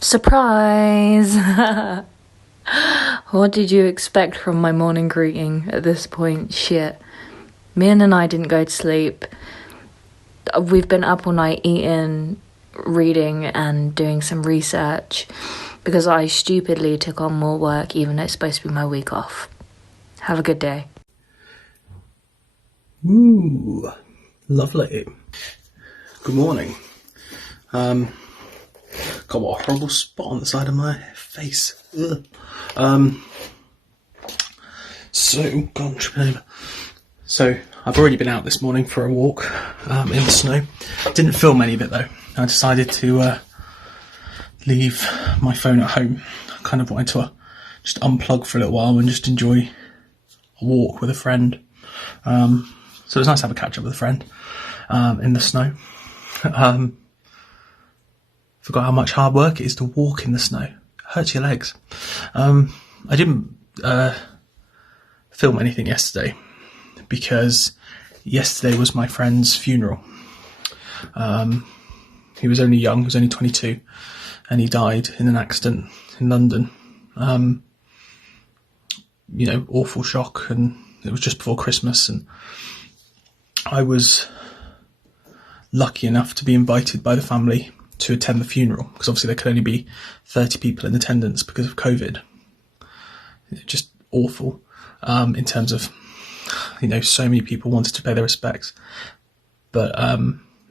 Surprise! What did you expect from my morning greeting at this point? Shit. Mian and I didn't go to sleep. We've been up all night eating, reading, and doing some research because I stupidly took on more work even though it's supposed to be my week off. Have a good day. Ooh, lovely. Good morning. Got what a horrible spot on the side of my face. Ugh. So I've already been out this morning for a walk in the snow. Didn't film any of it though. I decided to leave my phone at home. I kind of wanted to just unplug for a little while and just enjoy a walk with a friend. So it was nice to have a catch up with a friend in the snow. Forgot how much hard work it is to walk in the snow. It hurts your legs. I didn't film anything yesterday because yesterday was my friend's funeral. He was only young, he was only 22, and he died in an accident in London. Awful shock, and it was just before Christmas, and I was lucky enough to be invited by the family to attend the funeral, because obviously there could only be 30 people in attendance because of COVID. Just awful, in terms of, so many people wanted to pay their respects. But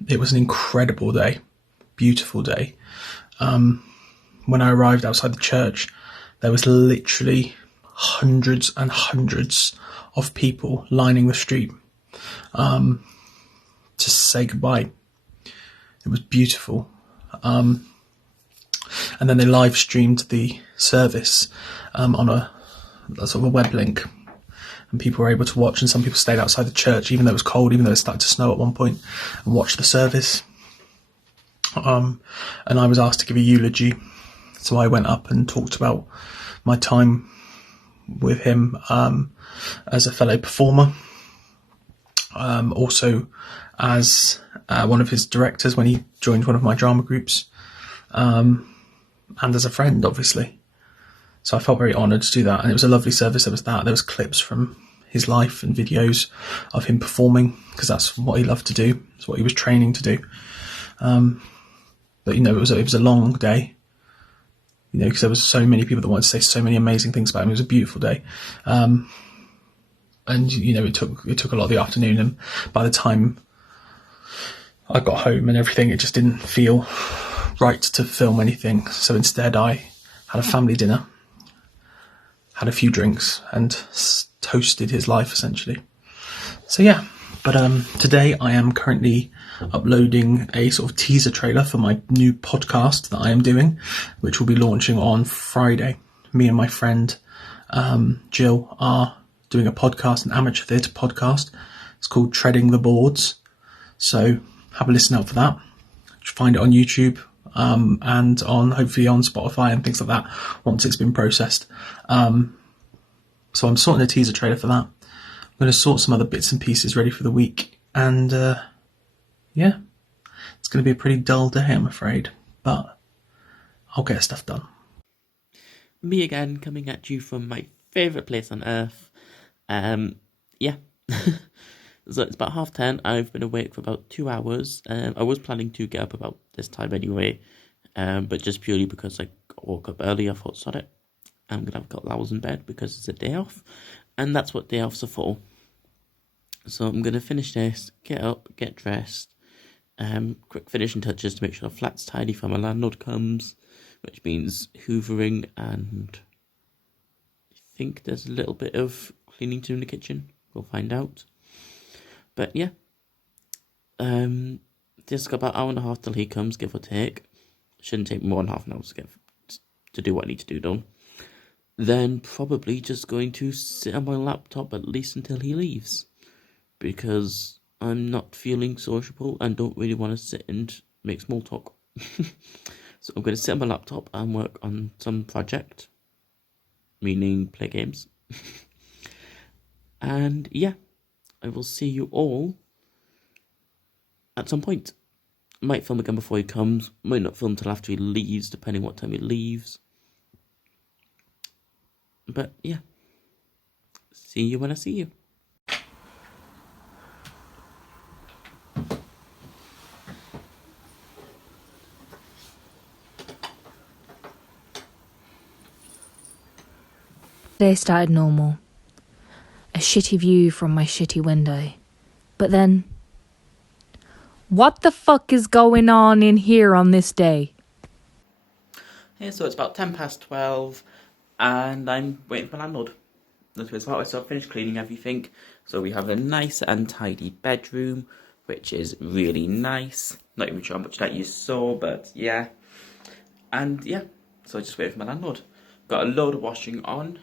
it was an incredible day, beautiful day. When I arrived outside the church, there was literally hundreds and hundreds of people lining the street to say goodbye. It was beautiful. And then they live streamed the service on a sort of a web link, and people were able to watch, and some people stayed outside the church even though it was cold, even though it started to snow at one point, and watched the service. And I was asked to give a eulogy, so I went up and talked about my time with him as a fellow performer, also as one of his directors when he joined one of my drama groups, and as a friend, obviously. So I felt very honoured to do that, and it was a lovely service. There was clips from his life and videos of him performing, because that's what he loved to do. It's what he was training to do. But it was a long day, because there was so many people that wanted to say so many amazing things about him. It was a beautiful day. And it took a lot of the afternoon, and by the time I got home and everything, it just didn't feel right to film anything. So instead I had a family dinner, had a few drinks, and toasted his life, essentially. So yeah, but today I am currently uploading a sort of teaser trailer for my new podcast that I am doing, which will be launching on Friday. Me and my friend Jill are doing a podcast, an amateur theatre podcast. It's called Treading the Boards. So have a listen out for that. Find it on YouTube, and hopefully on Spotify and things like that once it's been processed. So I'm sorting a teaser trailer for that. I'm going to sort some other bits and pieces ready for the week, and it's going to be a pretty dull day, I'm afraid, but I'll get stuff done. Me again, coming at you from my favourite place on earth. So it's about 10:30. I've been awake for about 2 hours. I was planning to get up about this time anyway, but just purely because I woke up early, I thought, sod it, I'm going to have a couple hours in bed because it's a day off, and that's what day offs are for. So I'm going to finish this, get up, get dressed, quick finishing touches to make sure the flat's tidy for my landlord comes, which means hoovering, and I think there's a little bit of cleaning to do in the kitchen. We'll find out. But yeah, just got about an hour and a half till he comes, give or take. Shouldn't take more than half an hour to do what I need to do done. Then probably just going to sit on my laptop at least until he leaves, because I'm not feeling sociable and don't really want to sit and make small talk. So I'm going to sit on my laptop and work on some project, meaning play games. And yeah, I will see you all at some point. Might film again before he comes. Might not film till after he leaves, depending what time he leaves. But yeah, see you when I see you. Day started normal. A shitty view from my shitty window. But then, what the fuck is going on in here on this day? Yeah, so it's about 12:10, and I'm waiting for my landlord. So I've finished cleaning everything. So we have a nice and tidy bedroom, which is really nice. Not even sure how much that you saw, but yeah. And yeah, so I just waiting for my landlord. Got a load of washing on.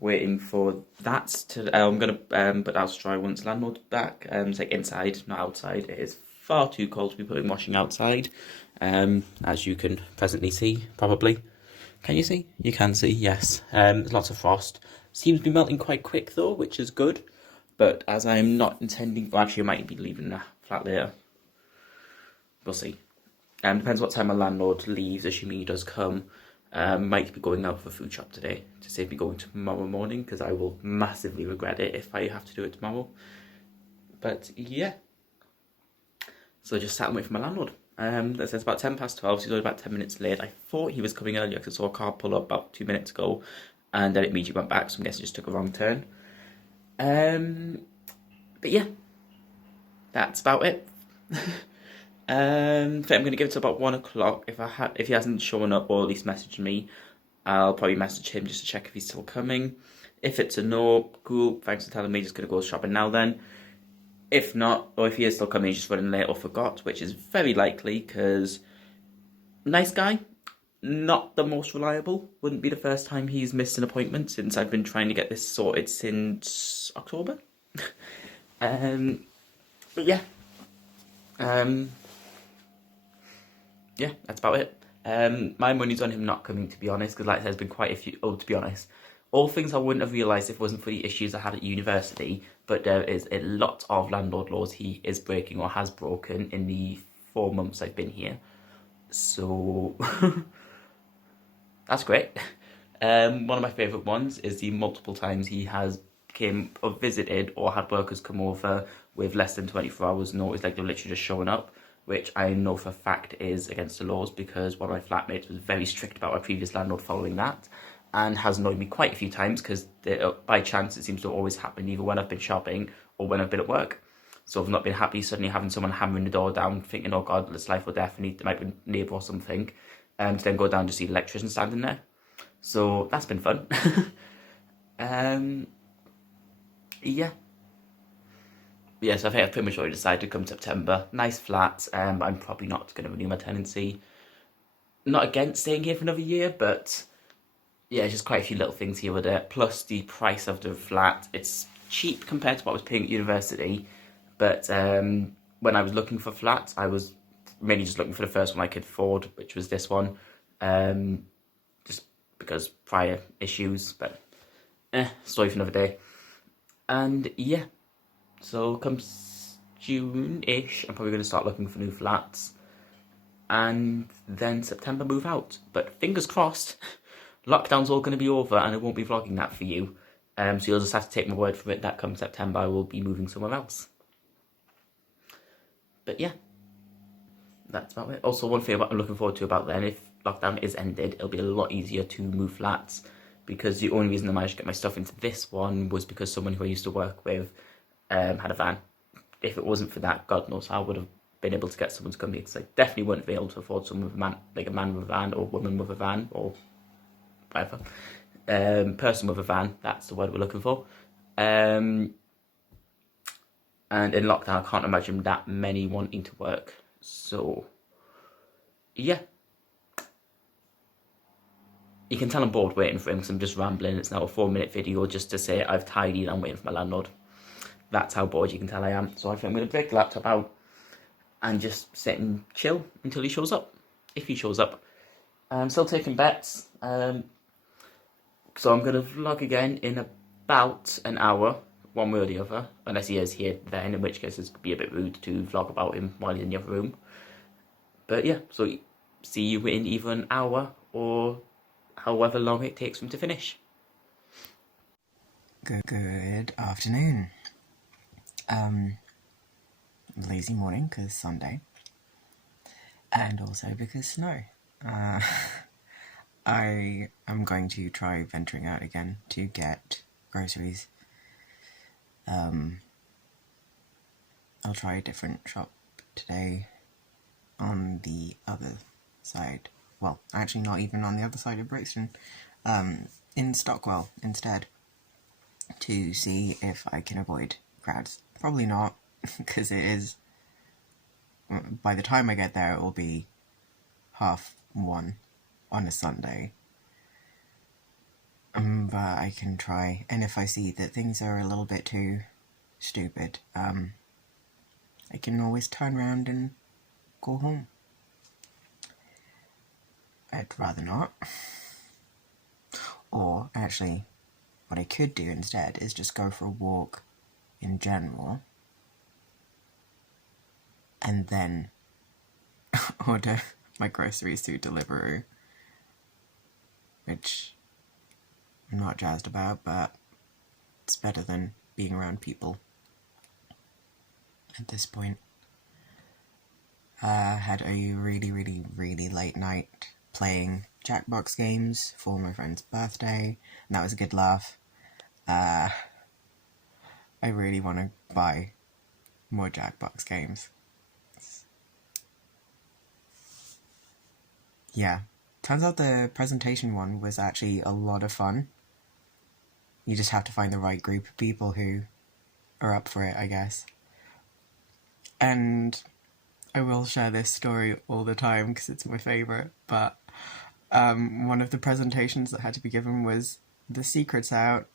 Waiting for that to. I'm gonna put out to dry once landlord's back. It's like inside, not outside. It is far too cold to be putting washing outside. As you can presently see, probably. Can you see? You can see, yes. There's lots of frost. Seems to be melting quite quick though, which is good. But as I'm not intending, well, actually I might be leaving the flat later. We'll see. Depends what time my landlord leaves, assuming he does come. Might be going out for food shop today to save me going tomorrow morning, because I will massively regret it if I have to do it tomorrow. But yeah. So just sat and wait for my landlord. It's about 12:10, so he's only about 10 minutes late. I thought he was coming earlier because I saw a car pull up about 2 minutes ago, and then it immediately went back, so I'm guessing it just took a wrong turn. But yeah, that's about it. I'm going to give it to about 1 o'clock. If he hasn't shown up or at least messaged me, I'll probably message him just to check if he's still coming. If it's a no, cool, thanks for telling me, just going to go shopping now then. If not, or if he is still coming, he's just running late or forgot, which is very likely, because nice guy, not the most reliable. Wouldn't be the first time he's missed an appointment since I've been trying to get this sorted since October. But yeah. Yeah, that's about it. My money's on him not coming, to be honest, because like I said, there's been quite a few, to be honest, all things I wouldn't have realised if it wasn't for the issues I had at university, but there is a lot of landlord laws he is breaking or has broken in the 4 months I've been here. So, that's great. One of my favourite ones is the multiple times he has came or visited or had workers come over with less than 24 hours notice, like they're literally just showing up, which I know for a fact is against the laws, because one of my flatmates was very strict about our previous landlord following that, and has annoyed me quite a few times, because by chance it seems to always happen either when I've been shopping or when I've been at work. So I've not been happy suddenly having someone hammering the door down, thinking, oh god, it's life or death, and there might be a neighbour or something, to then go down to see the electrician standing there. So that's been fun. Yeah, so I think I've pretty much already decided to come September. Nice flat, but I'm probably not going to renew my tenancy. Not against staying here for another year, but yeah, just quite a few little things here or there. Plus the price of the flat, it's cheap compared to what I was paying at university. But when I was looking for flats, I was mainly just looking for the first one I could afford, which was this one. Just because prior issues, but story for another day. And yeah. So come June-ish, I'm probably going to start looking for new flats. And then September move out. But fingers crossed, lockdown's all going to be over and I won't be vlogging that for you. So you'll just have to take my word for it that come September I will be moving somewhere else. But yeah, that's about it. Also, one thing I'm looking forward to about then, if lockdown is ended, it'll be a lot easier to move flats. Because the only reason I managed to get my stuff into this one was because someone who I used to work with had a van. If it wasn't for that, God knows how I would have been able to get someone to come here, because I definitely wouldn't be able to afford someone with a man, like a man with a van or a woman with a van or whatever. Person with a van, that's the word we're looking for. And in lockdown, I can't imagine that many wanting to work. So, yeah. You can tell I'm bored waiting for him because I'm just rambling. It's now a 4-minute video just to say I've tidied and I'm waiting for my landlord. That's how bored you can tell I am. So I think I'm going to break the laptop out and just sit and chill until he shows up. If he shows up. I'm still taking bets. So I'm going to vlog again in about an hour one way or the other, unless he is here then, in which case it'd be a bit rude to vlog about him while he's in the other room. But yeah, so see you in either an hour or however long it takes for him to finish. Good afternoon. Lazy morning because Sunday, and also because snow. I am going to try venturing out again to get groceries. I'll try a different shop today on the other side. Well, actually not even on the other side of Brixton. In Stockwell instead, to see if I can avoid crowds. Probably not, because it is, by the time I get there, it will be 1:30 on a Sunday. But I can try, and if I see that things are a little bit too stupid, I can always turn around and go home. I'd rather not. Or, actually, what I could do instead is just go for a walk in general, and then order my groceries through Deliveroo, which I'm not jazzed about, but it's better than being around people at this point. Had a really late night playing Jackbox games for my friend's birthday, and that was a good laugh. I really want to buy more Jackbox games. Yeah, turns out the presentation one was actually a lot of fun. You just have to find the right group of people who are up for it, I guess. And I will share this story all the time because it's my favourite, but one of the presentations that had to be given was The Secret's Out,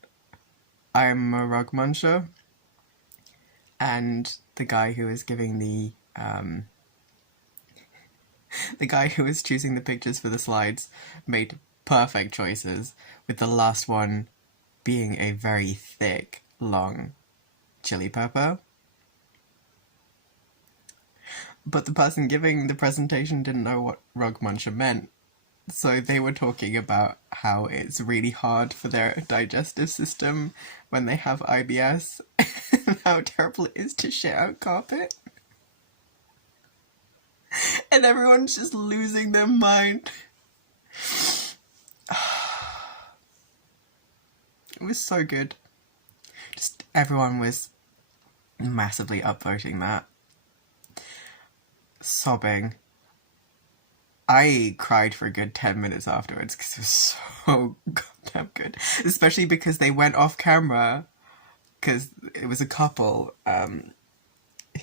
I'm a Rug Muncher, and the guy who was giving the guy who was choosing the pictures for the slides made perfect choices, with the last one being a very thick, long chili pepper. But the person giving the presentation didn't know what rug muncher meant, so they were talking about how it's really hard for their digestive system when they have IBS, and how terrible it is to shit out carpet. And everyone's just losing their mind. It was so good. Just everyone was massively upvoting that. Sobbing. I cried for a good 10 minutes afterwards because it was so goddamn good. Especially because they went off camera, because it was a couple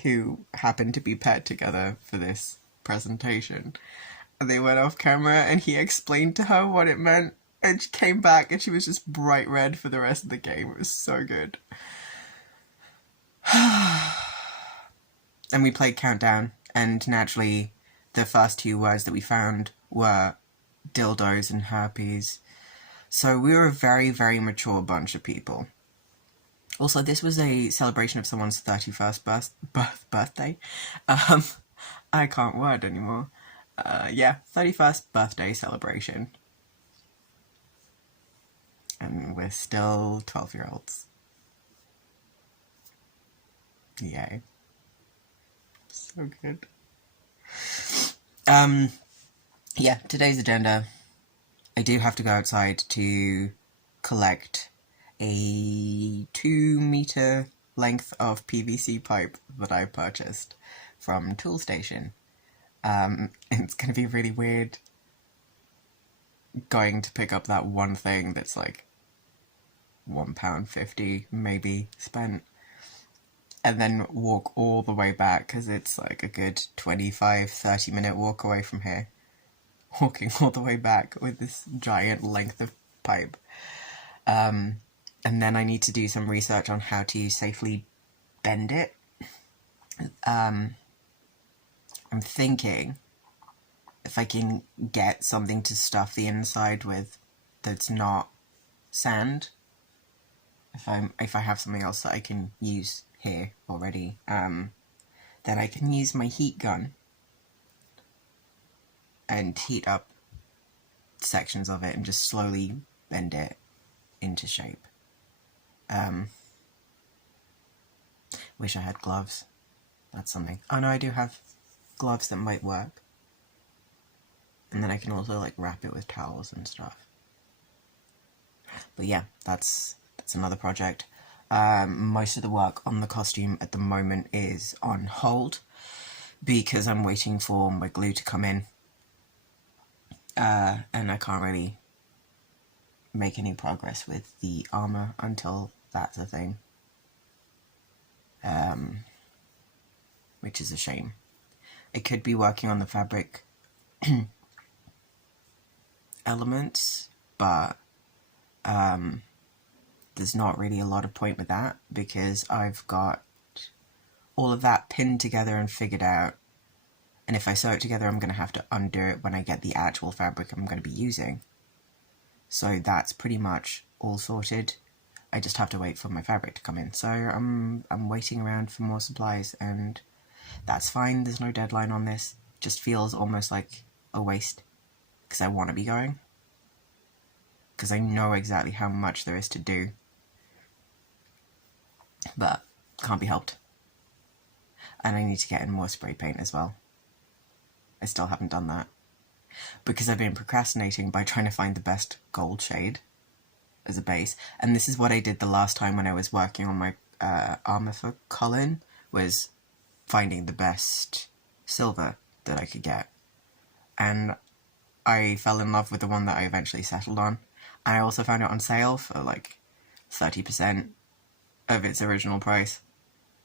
who happened to be paired together for this presentation. And they went off camera and he explained to her what it meant, and she came back and she was just bright red for the rest of the game. It was so good. And we played Countdown, and naturally the first two words that we found were dildos and herpes. So we were a very, very mature bunch of people. Also, this was a celebration of someone's 31st birthday. I can't word anymore. 31st birthday celebration. And we're still 12-year-olds. Yay. So good. Today's agenda. I do have to go outside to collect a 2-meter length of PVC pipe that I purchased from Tool Station. It's going to be really weird going to pick up that one thing that's like £1.50 maybe spent, and then walk all the way back, because it's like a good 25-30 minute walk away from here, walking all the way back with this giant length of pipe. And then I need to do some research on how to safely bend it. I'm thinking if I can get something to stuff the inside with that's not sand, if I have something else that I can use here already, then I can use my heat gun and heat up sections of it and just slowly bend it into shape. Wish I had gloves. That's something. Oh no, I do have gloves that might work. And then I can also like wrap it with towels and stuff. But yeah, that's another project. Most of the work on the costume at the moment is on hold because I'm waiting for my glue to come in. And I can't really make any progress with the armour until that's a thing. Which is a shame. I could be working on the fabric elements, but there's not really a lot of point with that because I've got all of that pinned together and figured out, and if I sew it together I'm going to have to undo it when I get the actual fabric I'm going to be using. So that's pretty much all sorted. I just have to wait for my fabric to come in. So I'm waiting around for more supplies, and that's fine. There's no deadline on this. It just feels almost like a waste because I want to be going. Because I know exactly how much there is to do. But can't be helped. And I need to get in more spray paint as well. I still haven't done that. Because I've been procrastinating by trying to find the best gold shade as a base. And this is what I did the last time when I was working on my armour for Colin, was finding the best silver that I could get. And I fell in love with the one that I eventually settled on. And I also found it on sale for like 30% of its original price.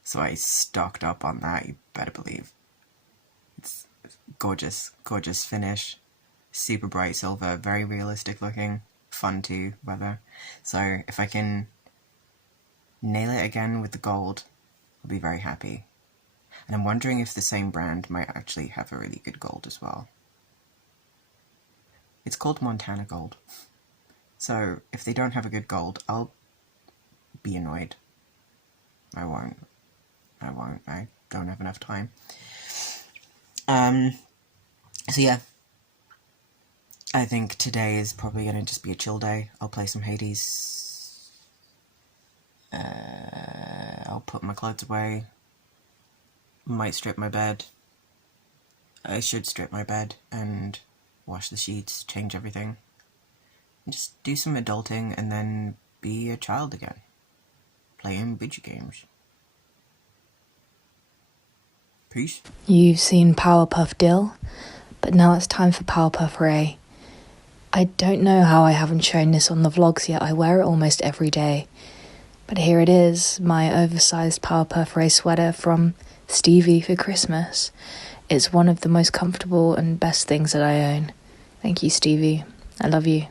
So I stocked up on that, you better believe. It's gorgeous, gorgeous finish. Super bright silver, very realistic looking. Fun to weather. So if I can nail it again with the gold, I'll be very happy. And I'm wondering if the same brand might actually have a really good gold as well. It's called Montana Gold. So if they don't have a good gold, I'll be annoyed. I won't. I don't have enough time. So yeah. I think today is probably going to just be a chill day. I'll play some Hades. I'll put my clothes away. Might strip my bed. I should strip my bed and wash the sheets, change everything. And just do some adulting and then be a child again. Playing video games. Peace. You've seen Powerpuff Dill, but now it's time for Powerpuff Ray. I don't know how I haven't shown this on the vlogs yet. I wear it almost every day. But here it is, my oversized Powerpuff Ray sweater from Stevie for Christmas. It's one of the most comfortable and best things that I own. Thank you, Stevie. I love you.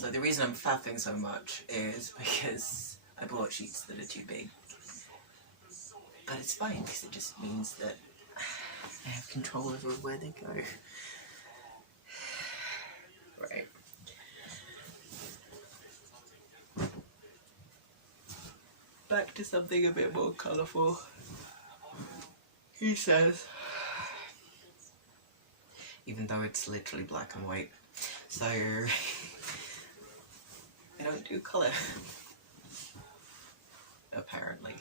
So the reason I'm faffing so much is because I bought sheets that are too big. But it's fine, because it just means that I have control over where they go. Right. Back to something a bit more colourful. He says, even though it's literally black and white. So I don't do colour, apparently.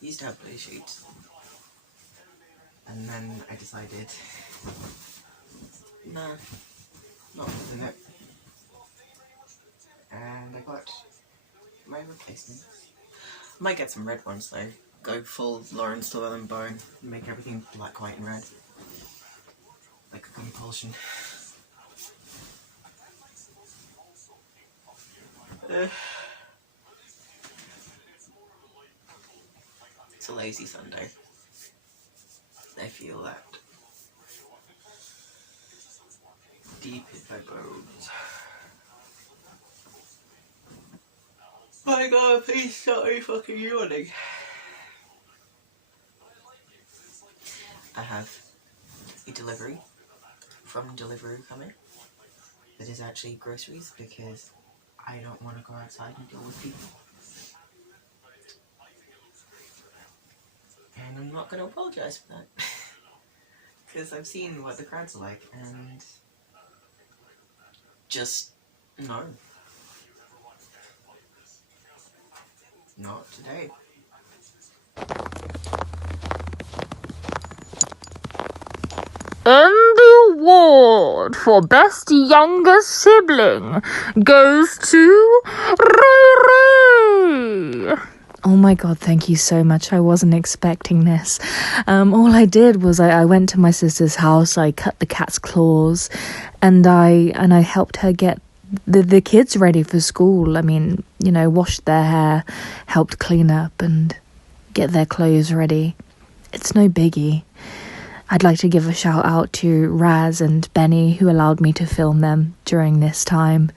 Used to have blue sheets, and then I decided, no, not doing it, and I got my replacement. I might get some red ones though, go full Lawrence Llewellyn Bone, and make everything black, white and red, like a compulsion. It's a lazy Sunday. I feel that deep in my bones. My god, please stop me fucking yawning. I have a delivery from Deliveroo coming. That is actually groceries because I don't want to go outside and deal with people. And I'm not going to apologise for that. Because I've seen what the crowds are like and just no. Not today. And the award for best younger sibling goes to Ray Ray. Oh my god, thank you so much. I wasn't expecting this. All I did was I went to my sister's house, I cut the cat's claws, and I helped her get the kids ready for school. I mean, you know, washed their hair, helped clean up and get their clothes ready. It's no biggie. I'd like to give a shout out to Raz and Benny who allowed me to film them during this time.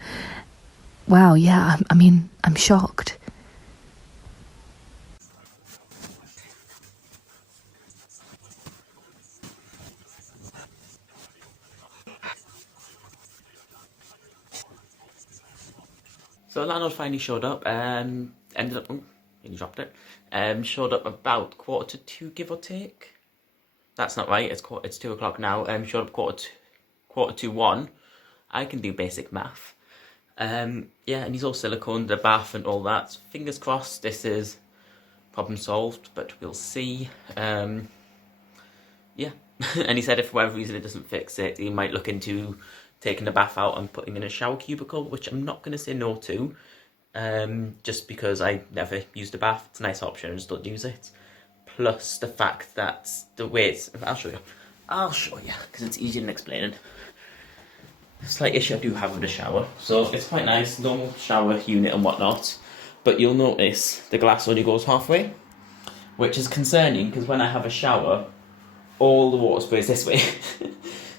Wow, yeah, I mean, I'm shocked. So landlord finally showed up. Ended up, he dropped it. Showed up about 1:45, give or take. That's not right. It's 2 o'clock now. Showed up quarter to 1. I can do basic math. Yeah, and he's all siliconed, the bath and all that. Fingers crossed this is problem solved, but we'll see. Yeah, and he said if for whatever reason it doesn't fix it, he might look into taking the bath out and putting in a shower cubicle, which I'm not going to say no to, just because I never used a bath. It's a nice option, I just don't use it. Plus the fact that the way it's... I'll show you, because it's easier than explaining. Slight issue I do have with the shower. So it's quite nice, normal shower unit and whatnot, but you'll notice the glass only goes halfway, which is concerning because when I have a shower, all the water sprays this way.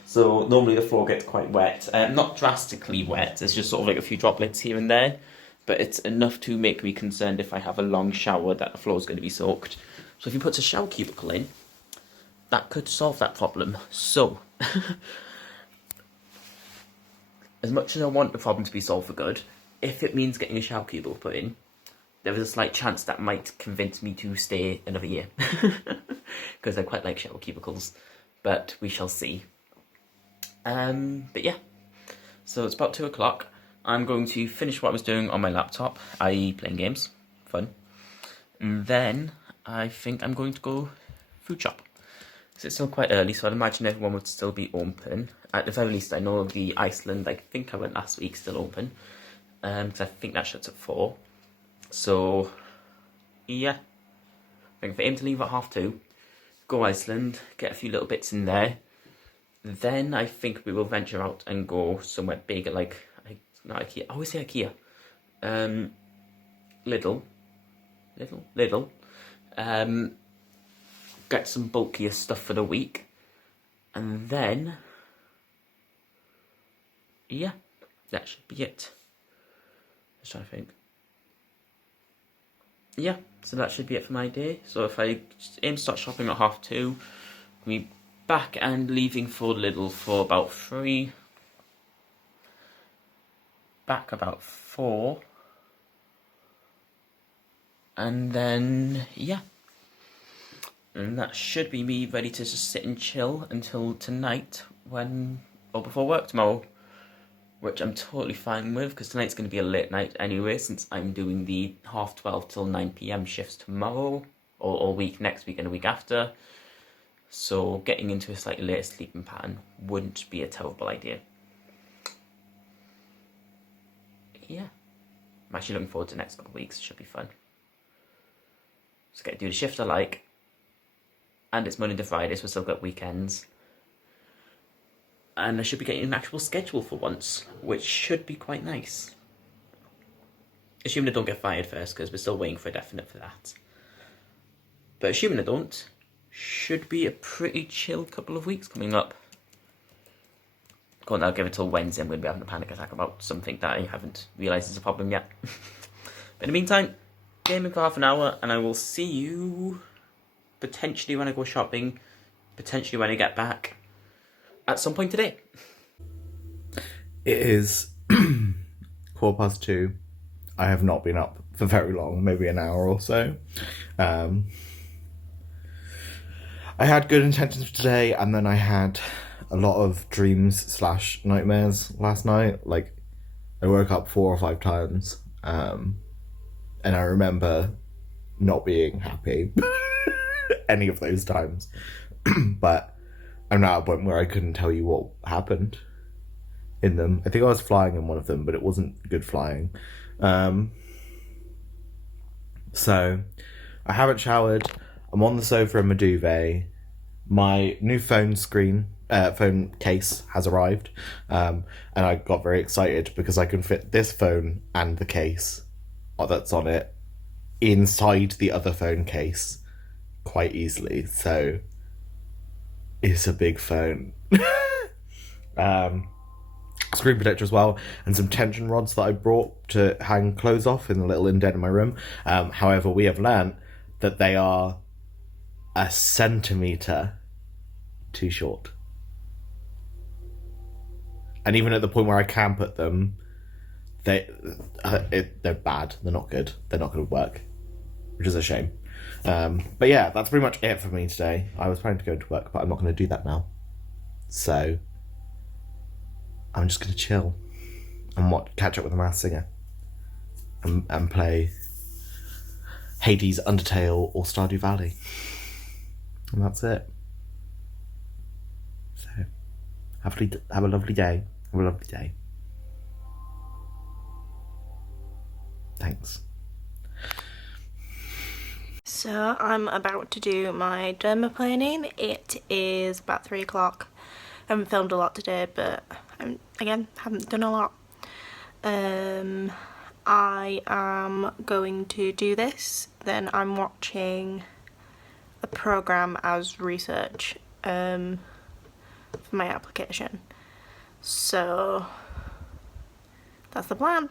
So normally the floor gets quite wet. Not drastically wet, there's just sort of like a few droplets here and there, but it's enough to make me concerned if I have a long shower that the floor is going to be soaked. So if you put a shower cubicle in, that could solve that problem. So, as much as I want the problem to be solved for good, if it means getting a shower cubicle put in, there is a slight chance that might convince me to stay another year. Because I quite like shower cubicles, but we shall see. But yeah, so it's about 2 o'clock. I'm going to finish what I was doing on my laptop, i.e. playing games, fun. And then I think I'm going to go food shop. Because it's still quite early, so I'd imagine everyone would still be open. At the very least, I know the Iceland, I think I went last week, still open. Because I think that shuts at 4. So, yeah. I think if I aim to leave at 2:30, go Iceland, get a few little bits in there. Then I think we will venture out and go somewhere big, like, not IKEA, I always say IKEA. Lidl. Get some bulkier stuff for the week. And then, yeah, that should be it. Let's try to think. Yeah, so that should be it for my day. So if I aim to start shopping at 2:30, we back and leaving for Lidl for about 3. Back about 4. And then, yeah. And that should be me ready to just sit and chill until tonight or before work tomorrow. Which I'm totally fine with, because tonight's going to be a late night anyway, since I'm doing the 12:30 till 9 p.m. shifts tomorrow, or all week, next week and a week after. So getting into a slightly later sleeping pattern wouldn't be a terrible idea. Yeah. I'm actually looking forward to the next couple of weeks. It should be fun. Just get to do the shift I like. And it's Monday to Friday, so we've still got weekends. And I should be getting an actual schedule for once, which should be quite nice. Assuming I don't get fired first, because we're still waiting for a definite for that. But assuming I don't, should be a pretty chill couple of weeks coming up. I'll give it till Wednesday. I'm going to be having a panic attack about something that I haven't realised is a problem yet. But in the meantime, gaming for half an hour, and I will see you potentially when I go shopping, potentially when I get back. At some point today. It is 2:15. I have not been up for very long, maybe an hour or so. I had good intentions for today, and then I had a lot of dreams / nightmares last night. Like, I woke up 4 or 5 times, and I remember not being happy any of those times. But I'm now at a point where I couldn't tell you what happened in them. I think I was flying in one of them, but it wasn't good flying. So I haven't showered. I'm on the sofa in my duvet. My new phone case has arrived. And I got very excited because I can fit this phone and the case that's on it inside the other phone case quite easily. So it's a big phone. Screen protector as well, and some tension rods that I brought to hang clothes off in the little indent in my room. However, we have learnt that they are a centimetre too short. And even at the point where I can put them, they're bad. They're not good. They're not going to work, which is a shame. But yeah, that's pretty much it for me today. I was planning to go to work, but I'm not going to do that now. So I'm just going to chill and catch up with the Masked Singer and play Hades, Undertale, or Stardew Valley. And that's it. So have a lovely day. Have a lovely day. Thanks. So I'm about to do my dermaplaning. It is about 3 o'clock. I haven't filmed a lot today, but haven't done a lot. I am going to do this, then I'm watching a program as research for my application. So that's the plan.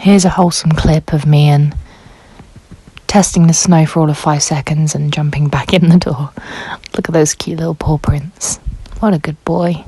Here's a wholesome clip of me and testing the snow for all of 5 seconds and jumping back in the door. Look at those cute little paw prints. What a good boy.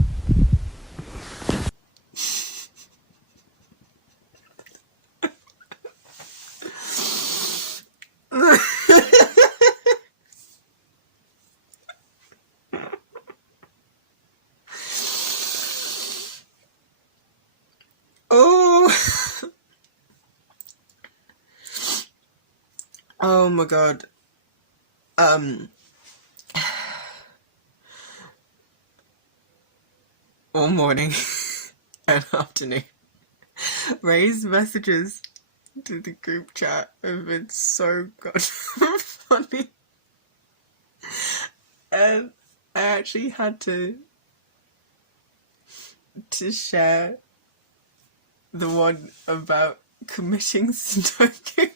Oh my god. All morning and afternoon, Ray's messages to the group chat have been so goddamn funny. And I actually had to to share the one about committing stalking.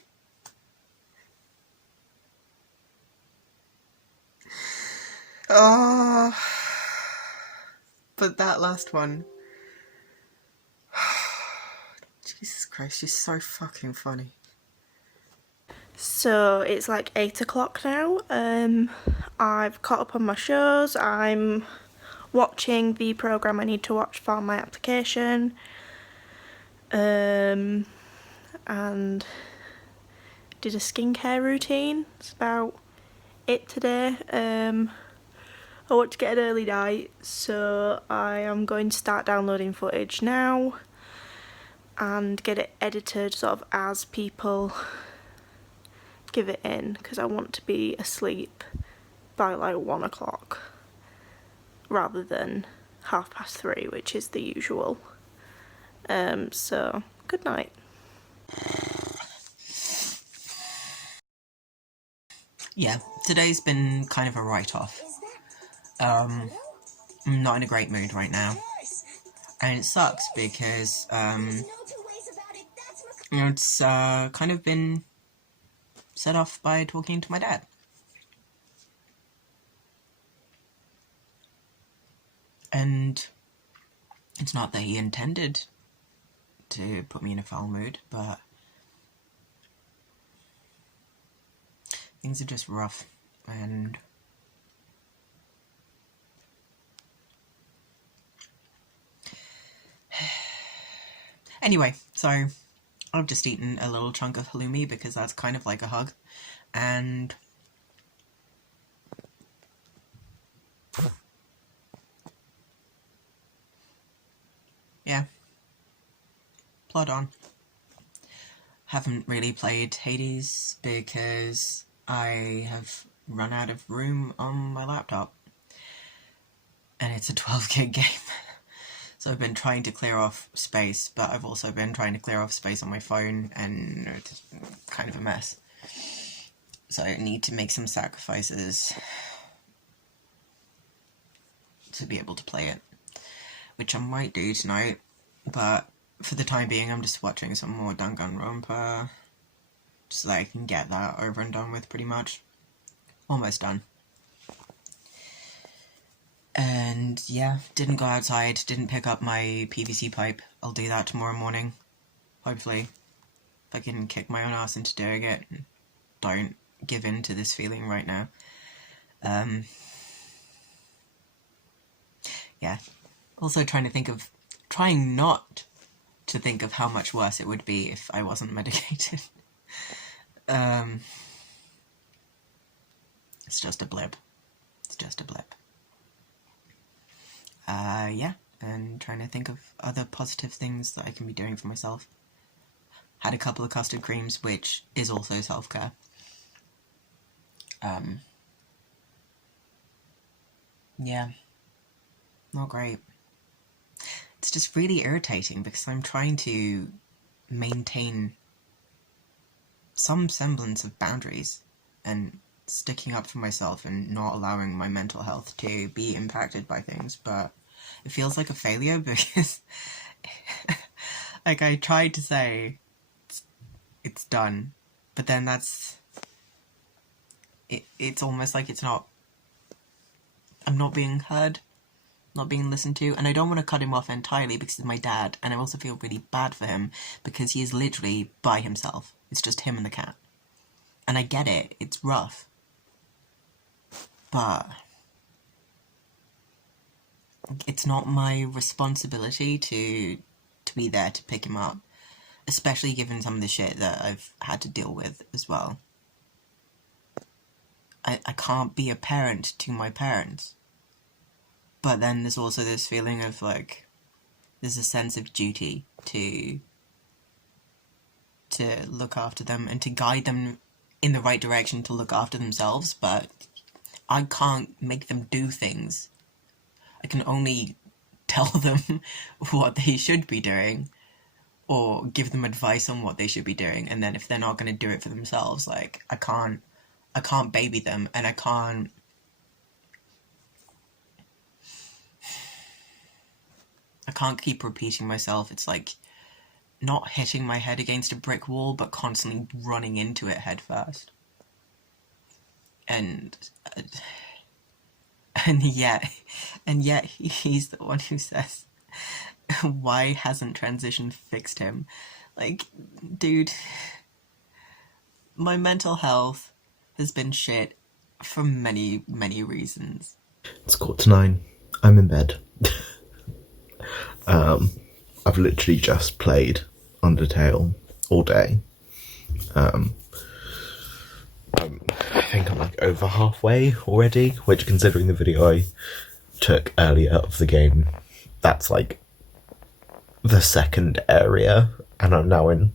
Oh, but that last one, Jesus Christ, she's so fucking funny. So it's like 8 o'clock now. I've caught up on my shows. I'm watching the programme I need to watch for my application. And did a skincare routine. It's about it today. I want to get an early night, so I am going to start downloading footage now and get it edited sort of as people give it in, because I want to be asleep by like 1 o'clock rather than 3:30, which is the usual. So good night. Yeah, today's been kind of a write-off. I'm not in a great mood right now. And it sucks because, it's kind of been set off by talking to my dad. And it's not that he intended to put me in a foul mood, but things are just rough, and anyway, so I've just eaten a little chunk of halloumi because that's kind of like a hug, and yeah, plod on. Haven't really played Hades because I have run out of room on my laptop, and it's a 12 gig game. So I've been trying to clear off space, but I've also been trying to clear off space on my phone, and it's kind of a mess. So I need to make some sacrifices to be able to play it, which I might do tonight, but for the time being I'm just watching some more Danganronpa, just so that I can get that over and done with pretty much. Almost done. And yeah, didn't go outside, didn't pick up my PVC pipe. I'll do that tomorrow morning, hopefully. If I can kick my own ass into doing it, don't give in to this feeling right now. Yeah. Also trying not to think of how much worse it would be if I wasn't medicated. It's just a blip. It's just a blip. Yeah, and trying to think of other positive things that I can be doing for myself. Had a couple of custard creams, which is also self-care. Yeah, not great. It's just really irritating because I'm trying to maintain some semblance of boundaries and sticking up for myself and not allowing my mental health to be impacted by things, but it feels like a failure because like I tried to say it's done, but then it's almost like I'm not being heard, not being listened to, and I don't want to cut him off entirely because he's my dad, and I also feel really bad for him because he is literally by himself. It's just him and the cat. And I get it, it's rough. But it's not my responsibility to be there to pick him up, especially given some of the shit that I've had to deal with as well. I can't be a parent to my parents. But then there's also this feeling of like, there's a sense of duty to look after them and to guide them in the right direction to look after themselves, but I can't make them do things. I can only tell them what they should be doing or give them advice on what they should be doing, and then if they're not going to do it for themselves, like, I can't baby them, and I can't I can't keep repeating myself. It's like not hitting my head against a brick wall, but constantly running into it head first. And yet he's the one who says, why hasn't transition fixed him? Like, dude, my mental health has been shit for many, many reasons. It's 9:15. I'm in bed. I've literally just played Undertale all day. I think I'm like over halfway already, which, considering the video I took earlier of the game, that's like the second area, and I'm now in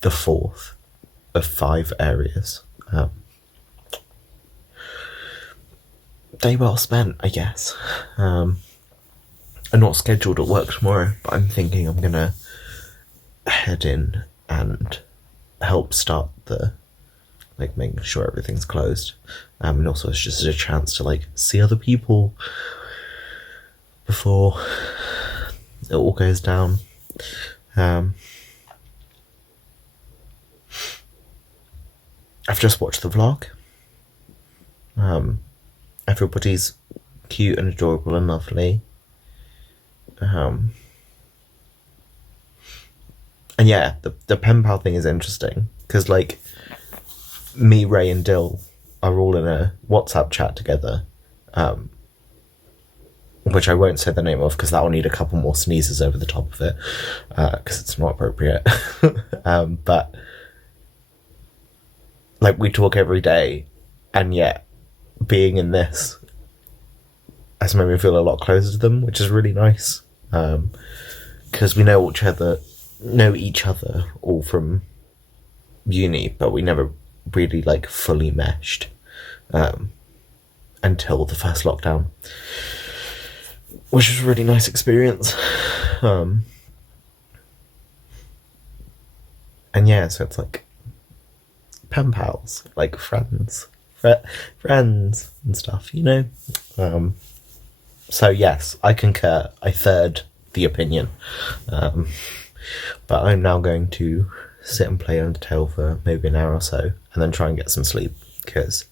the 4th of 5 areas. Day well spent, I guess. I'm not scheduled at work tomorrow, but I'm thinking I'm gonna head in and help start the, like, making sure everything's closed. And also it's just a chance to, like, see other people before it all goes down. I've just watched the vlog. Everybody's cute and adorable and lovely. And yeah, the pen pal thing is interesting, because, like, me, Ray and Dill are all in a WhatsApp chat together, which I won't say the name of because that will need a couple more sneezes over the top of it, because it's not appropriate. But, like, we talk every day, and yet being in this has made me feel a lot closer to them, which is really nice, because we know each other all from uni, but we never really, like, fully meshed until the first lockdown, which was a really nice experience. And yeah, so it's like pen pals, like friends and stuff, you know. So yes, I concur. I third the opinion. But I'm now going to sit and play Undertale for maybe an hour or so, and then try and get some sleep, because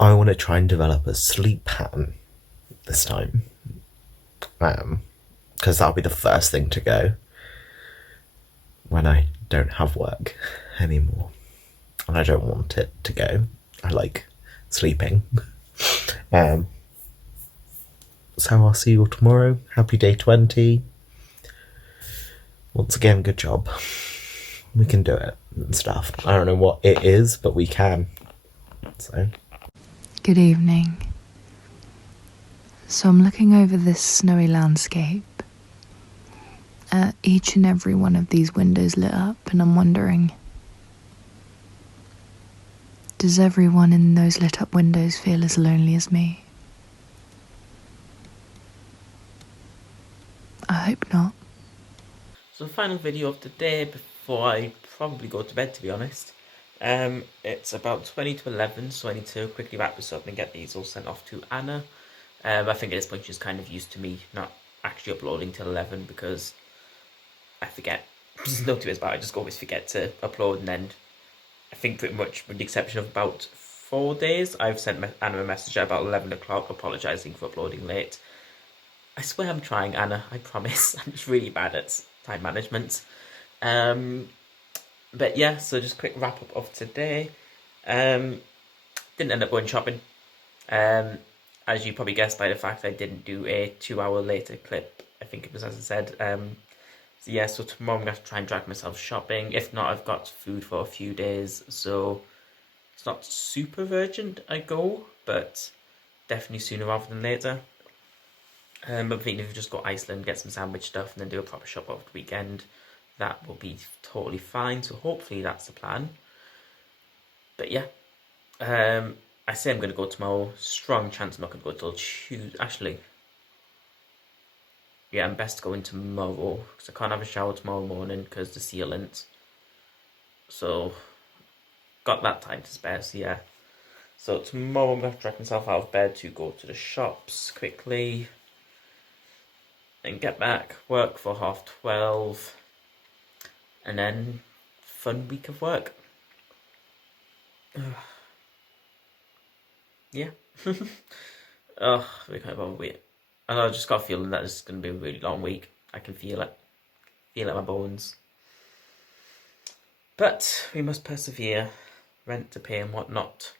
I want to try and develop a sleep pattern this time. Because that'll be the first thing to go when I don't have work anymore. And I don't want it to go. I like sleeping. So I'll see you all tomorrow. Happy day 20. Once again, good job. We can do it and stuff. I don't know what it is, but we can. So. Good evening. So I'm looking over this snowy landscape, each and every one of these windows lit up, and I'm wondering, does everyone in those lit up windows feel as lonely as me? I hope not. So the final video of the day before I probably go to bed, to be honest. It's about 20 to 11, so I need to quickly wrap this up and get these all sent off to Anna. I think at this point she's kind of used to me not actually uploading till 11 because I forget. There's no two ways about it, I just always forget to upload, and then I think pretty much with the exception of about 4 days, I've sent Anna a message at about 11 o'clock apologising for uploading late. I swear I'm trying, Anna, I promise. I'm just really bad at time management. But yeah, so just a quick wrap up of today. Didn't end up going shopping. As you probably guessed by the fact I didn't do a 2 hour later clip, I think it was, as I said. So yeah, so tomorrow I'm going to have to try and drag myself shopping. If not, I've got food for a few days, so it's not super urgent I go, but definitely sooner rather than later. But I think if we just go to Iceland, get some sandwich stuff, and then do a proper shop over the weekend, that will be totally fine. So hopefully that's the plan. But yeah, I say I'm going to go tomorrow. Strong chance I'm not going to go till Tuesday. Actually, yeah, I'm best going tomorrow because I can't have a shower tomorrow morning because the sealant. So got that time to spare. So yeah, so tomorrow I'm going to have to drag myself out of bed to go to the shops quickly. then get back, work for 12:30, and then fun week of work. Yeah. Oh, we can't bother with it. And I just got a feeling that this is going to be a really long week. I can feel it. Feel it in my bones. But we must persevere. Rent to pay and whatnot.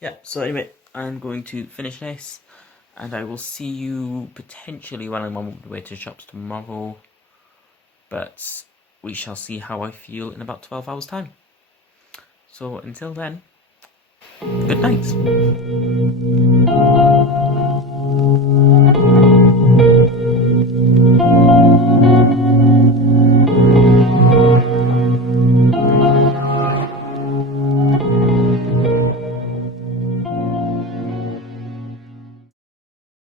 Yeah, so anyway, I'm going to finish this. And I will see you potentially when I'm on the way to the shops tomorrow. But we shall see how I feel in about 12 hours' time. So until then, good night.